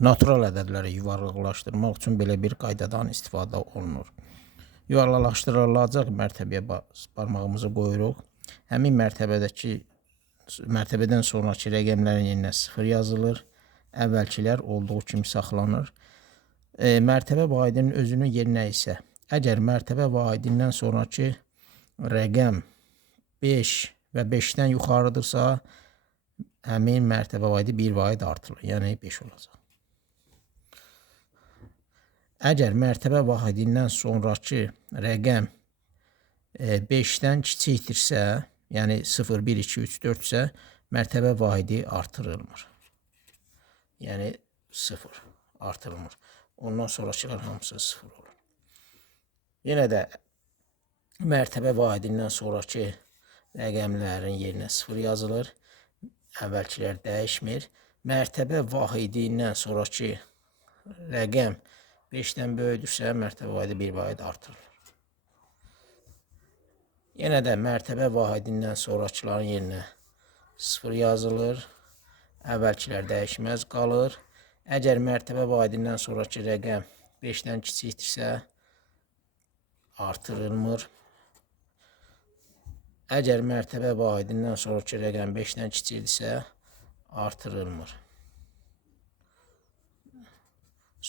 natural ədədləri yuvarlaqlaşdırmaq üçün belə bir qaydadan istifadə olunur. Yuvarlaqlaşdırılacaq mərtəbəyə barmağımızı qoyuruq. Həmin mərtəbədən sonraki rəqəmlərin yerinə 0 yazılır. Əvvəlkilər olduğu kimi saxlanır. Mərtəbə vahidinin özünün yerinə isə əgər mərtəbə vahidindən sonraki rəqəm 5 və 5-dən yuxarıdırsa, həmin mərtəbə vahidi 1 vahid artırılır, yəni 5 olacaq. Əgər mərtəbə vahidindən sonraki rəqəm 5-dən kiçikdirsə, yəni 0, 1, 2, 3, 4 isə mərtəbə vahidi artırılmır. Yəni 0 artırılmır. Ondan sonrakılar hamısı 0 olur. Yenə də mərtəbə vahidindən sonraki rəqəmlərin yerinə 0 yazılır. Əvvəlkilər dəyişmir. Mərtəbə vahidindən sonraki rəqəm 5-dən böyüdürsə, mərtəbə vahidi 1 vahid artırılır. Yenə də mərtəbə vahidindən sonrakıların yerinə 0 yazılır. Əvvəlkilər dəyişməz qalır. Əgər mərtəbə vahidindən sonraki rəqəm 5-dən kiçikdirsə, artırılmır. Əgər mərtəbə vahidindən sonraki rəqəm 5-dən kiçikdirsə, artırılmır.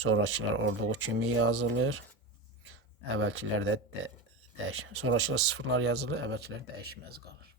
Sonrakılar olduğu kimi yazılır. Əvvəlkilər də dəyişməz. Sonrakılar sıfırlar yazılır, əvvəlkilər dəyişməz qalır.